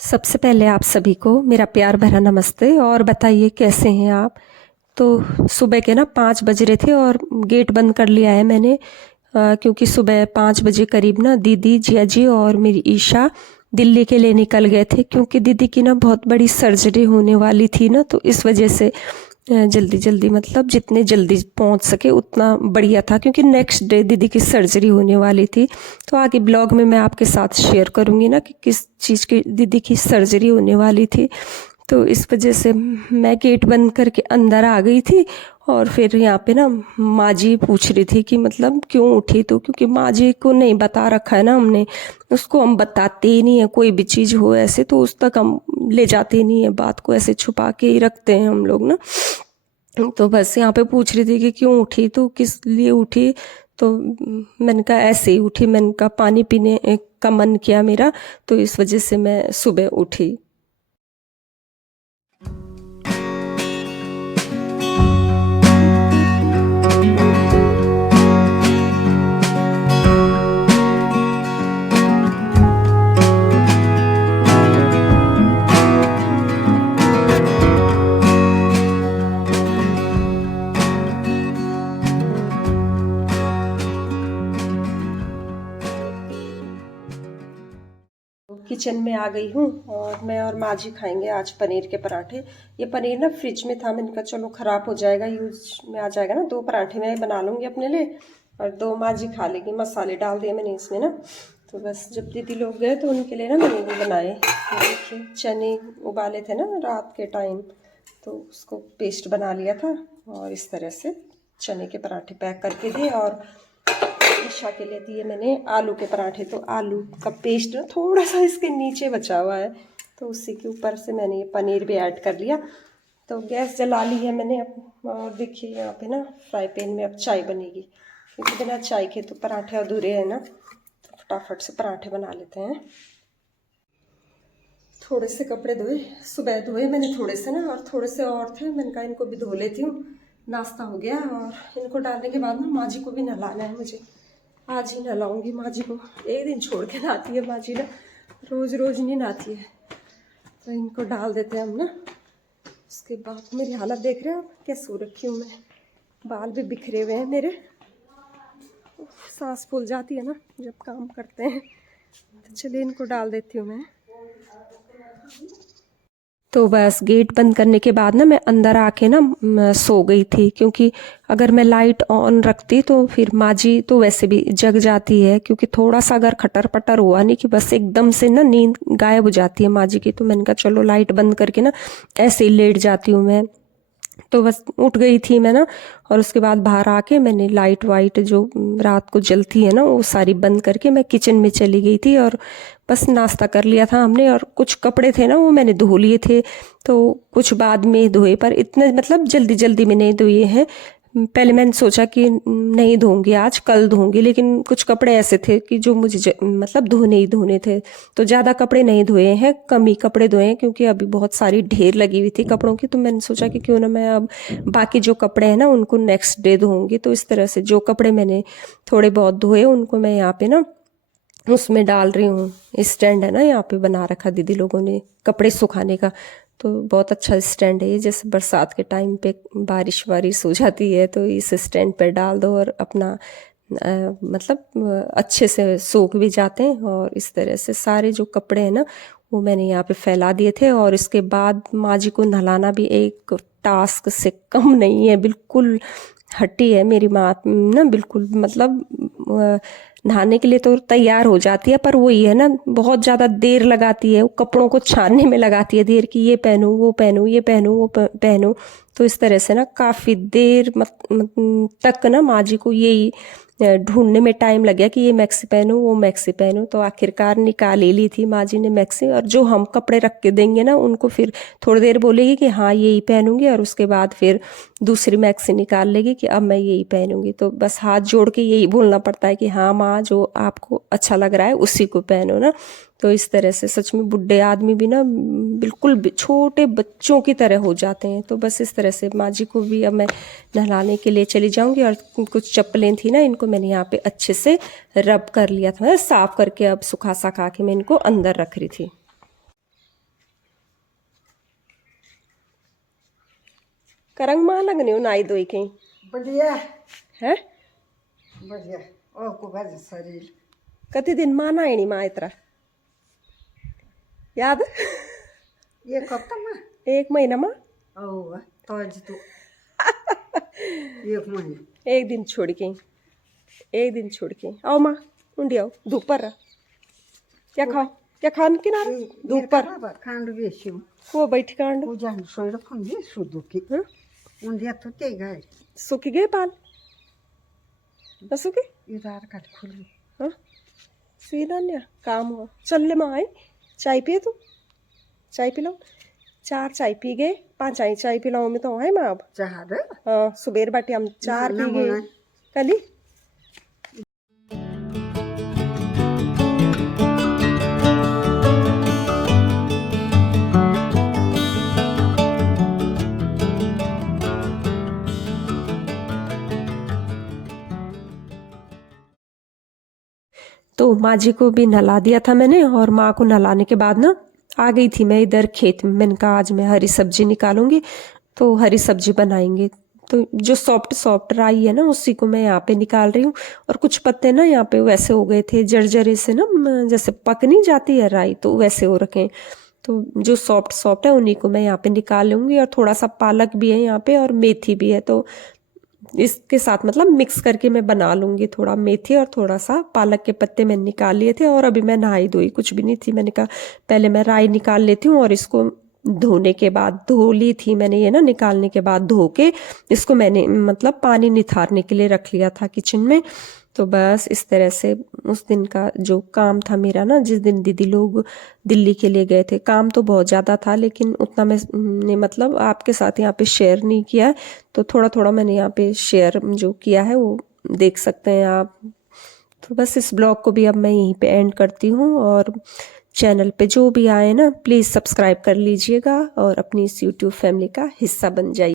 सबसे पहले आप सभी को मेरा प्यार भरा नमस्ते। और बताइए कैसे हैं आप। तो सुबह के ना 5 बज रहे थे और गेट बंद कर लिया है मैंने, क्योंकि सुबह 5 बजे करीब ना दीदी, जिया जी और मेरी ईशा दिल्ली के लिए निकल गए थे, क्योंकि दीदी की ना बहुत बड़ी सर्जरी होने वाली थी ना, तो इस वजह से जल्दी जल्दी, मतलब जितने जल्दी पहुंच सके उतना बढ़िया था, क्योंकि नेक्स्ट डे दीदी की सर्जरी होने वाली थी। तो आगे ब्लॉग में मैं आपके साथ शेयर करूंगी ना कि किस चीज़ की दीदी की सर्जरी होने वाली थी। तो इस वजह से मैं गेट बंद करके अंदर आ गई थी। और फिर यहाँ पे ना माँ जी पूछ रही थी कि मतलब क्यों उठी, तो क्योंकि माँ जी को नहीं बता रखा है ना हमने, उसको हम बताते ही नहीं है। कोई भी चीज़ हो ऐसे तो उस तक हम ले जाते ही नहीं है, बात को ऐसे छुपा के ही रखते हैं हम लोग ना। तो बस यहाँ पे पूछ रही थी कि क्यों उठी, तो किस लिए उठी। तो मैंने कहा ऐसे ही उठी, मैंने कहा पानी पीने का मन किया मेरा, तो इस वजह से मैं सुबह उठी। किचन में आ गई हूँ और मैं और माँ जी खाएंगे आज पनीर के पराठे। ये पनीर ना फ्रिज में था, मैंने कहा चलो ख़राब हो जाएगा, यूज में आ जाएगा ना। 2 पराठे मैं बना लूँगी अपने लिए और 2 माँ जी खा लेगी। मसाले डाल दिए मैंने इसमें ना। तो बस जब दीदी लोग गए तो उनके लिए ना मैंने वो बनाए। देखिए चने उबाले थे ना रात के टाइम, तो उसको पेस्ट बना लिया था और इस तरह से चने के पराठे पैक करके दिए। और ईशा के लिए दिए मैंने आलू के पराठे। तो आलू का पेस्ट ना थोड़ा सा इसके नीचे बचा हुआ है, तो उसी के ऊपर से मैंने ये पनीर भी ऐड कर लिया। तो गैस जला ली है मैंने अब। और देखिए यहाँ पे ना फ्राई पैन में अब चाय बनेगी, क्योंकि बिना चाय के तो पराठे अधूरे हैं ना। तो फटाफट से पराठे बना लेते हैं। थोड़े से कपड़े धोए, सुबह धोए मैंने थोड़े से ना, और थोड़े से और थे, मैंने कहा इनको भी धो लेती हूँ। नाश्ता हो गया और इनको डालने के बाद ना माँ जी को भी नहलाना है मुझे। आज ही नहलाऊंगी माँ जी को, एक दिन छोड़ के नहाती है माँ जी ना, रोज़ रोज़ नहीं नहाती है। तो इनको डाल देते हैं हम ना। उसके बाद मेरी हालत देख रहे हो आप, कैसे हो रखी हूँ मैं, बाल भी बिखरे हुए हैं मेरे। सांस फूल जाती है ना जब काम करते हैं। तो चलिए इनको डाल देती हूँ मैं। तो बस गेट बंद करने के बाद ना मैं अंदर आके ना सो गई थी, क्योंकि अगर मैं लाइट ऑन रखती तो फिर माँ जी तो वैसे भी जग जाती है, क्योंकि थोड़ा सा अगर खटर पटर हुआ नहीं कि बस एकदम से ना नींद गायब हो जाती है माँ जी की। तो मैंने कहा चलो लाइट बंद करके ना ऐसे ही लेट जाती हूँ मैं। तो बस उठ गई थी मैं ना। और उसके बाद बाहर आके मैंने लाइट वाइट जो रात को जलती है ना वो सारी बंद करके मैं किचन में चली गई थी। और बस नाश्ता कर लिया था हमने, और कुछ कपड़े थे ना वो मैंने धो लिए थे। तो कुछ बाद में धोए, पर इतने मतलब जल्दी जल्दी में नहीं धोए हैं। पहले मैंने सोचा कि नहीं धोंगी आज, कल धोंगी, लेकिन कुछ कपड़े ऐसे थे कि जो मुझे मतलब धोने ही धोने थे। तो ज़्यादा कपड़े नहीं धोए हैं, कम ही कपड़े धोए हैं, क्योंकि अभी बहुत सारी ढेर लगी हुई थी कपड़ों की। तो मैंने सोचा कि क्यों ना मैं अब बाकी जो कपड़े हैं ना उनको नेक्स्ट डे धोऊंगी। तो इस तरह से जो कपड़े मैंने थोड़े बहुत धोए उनको मैं यहाँ पे ना उसमें डाल रही हूँ। स्टैंड है ना यहाँ पे बना रखा दीदी लोगों ने कपड़े सुखाने का। तो बहुत अच्छा स्टैंड है ये, जैसे बरसात के टाइम पे बारिश वारिश हो जाती है तो इस स्टैंड पे डाल दो और अपना मतलब अच्छे से सूख भी जाते हैं। और इस तरह से सारे जो कपड़े हैं ना वो मैंने यहाँ पे फैला दिए थे। और इसके बाद माँ जी को नहलाना भी एक टास्क से कम नहीं है, बिल्कुल हट्टी है मेरी माँ ना, बिल्कुल मतलब नहाने के लिए तो तैयार हो जाती है, पर वही है ना, बहुत ज़्यादा देर लगाती है, वो कपड़ों को छानने में लगाती है देर कि ये पहनूं वो पहनूं ये पहनूं वो पहनूं। तो इस तरह से ना काफ़ी देर तक ना माँ जी को यही ढूंढने में टाइम लग गया कि ये मैक्सी पहनूं वो मैक्सी पहनूं। तो आखिरकार निकाल ही ली थी माँ जी ने मैक्सी। और जो हम कपड़े रख के देंगे ना उनको फिर थोड़ी देर बोलेगी कि हाँ यही पहनूंगी, और उसके बाद फिर दूसरी मैक्सी निकाल लेगी कि अब मैं यही पहनूंगी। तो बस हाथ जोड़ के यही बोलना पड़ता है कि हाँ माँ, जो आपको अच्छा लग रहा है उसी को पहनो ना। तो इस तरह से सच में बुढ़े आदमी भी ना बिल्कुल छोटे बच्चों की तरह हो जाते हैं। तो बस इस तरह से माँ जी को भी अब मैं नहलाने के लिए चली जाऊंगी। और कुछ चप्पलें थी ना, इनको मैंने यहाँ पे अच्छे से रब कर लिया था, साफ करके अब सुखा सखा के मैं इनको अंदर रख रही थी। करंग माँ लगने हो नाई धोई कहीं बढ़िया है बढ़िया। और को बाज शरीर कति दिन माँ नायणी माँ इतना याद ये कब तक मां 1 महीना माँ ओ तो आज तो 1 महीना 1 दिन छोड़ के 1 दिन छोड़ के आओ माँ उंडी आओ धूप पर रह। क्या खान किनारा धूप पर खांड बेसी वो बैठी कांड पूजा सोई रखन ये सुदु की उंडिया तो ते गए सूख गए बाल न सूखे इधर काट खुली हाँ सीधा न्या काम हो चल ले माँ आई चाय पिए तू चाय पिलाओ 4 चाय पी गए 5 आई चाय पिलाओ में तो है माँ अब चाह रे हाँ सुबेर बाटी हम 4 ना पी गए बोला। कली तो माँ जी को भी नहला दिया था मैंने। और माँ को नहलाने के बाद ना आ गई थी मैं इधर खेत में। मैंने कहा आज मैं हरी सब्जी निकालूंगी, तो हरी सब्जी बनाएंगे। तो जो सॉफ्ट सॉफ्ट राई है ना उसी को मैं यहाँ पे निकाल रही हूँ। और कुछ पत्ते ना यहाँ पे वैसे हो गए थे जर्जरे से ना, जैसे पक नहीं जाती है राई तो वैसे हो रखे हैं। तो जो सॉफ्ट सॉफ्ट है उन्हीं को मैं यहाँ पे निकाल लूंगी। और थोड़ा सा पालक भी है यहाँ पे और मेथी भी है, तो इसके साथ मतलब मिक्स करके मैं बना लूंगी। थोड़ा मेथी और थोड़ा सा पालक के पत्ते मैंने निकाल लिए थे। और अभी मैं नहाई धोई कुछ भी नहीं थी, मैंने कहा पहले मैं राई निकाल लेती हूँ। और इसको धोने के बाद धो ली थी मैंने, ये ना निकालने के बाद धो के इसको मैंने मतलब पानी निथारने के लिए रख लिया था किचन में। तो बस इस तरह से उस दिन का जो काम था मेरा ना, जिस दिन दीदी लोग दिल्ली के लिए गए थे, काम तो बहुत ज़्यादा था लेकिन उतना मैंने मतलब आपके साथ यहाँ पे शेयर नहीं किया है। तो थोड़ा थोड़ा मैंने यहाँ पे शेयर जो किया है वो देख सकते हैं आप। तो बस इस ब्लॉग को भी अब मैं यहीं पे एंड करती हूँ। और चैनल पे जो भी आए ना प्लीज़ सब्सक्राइब कर लीजिएगा और अपनी इस यूट्यूब फैमिली का हिस्सा बन जाइए।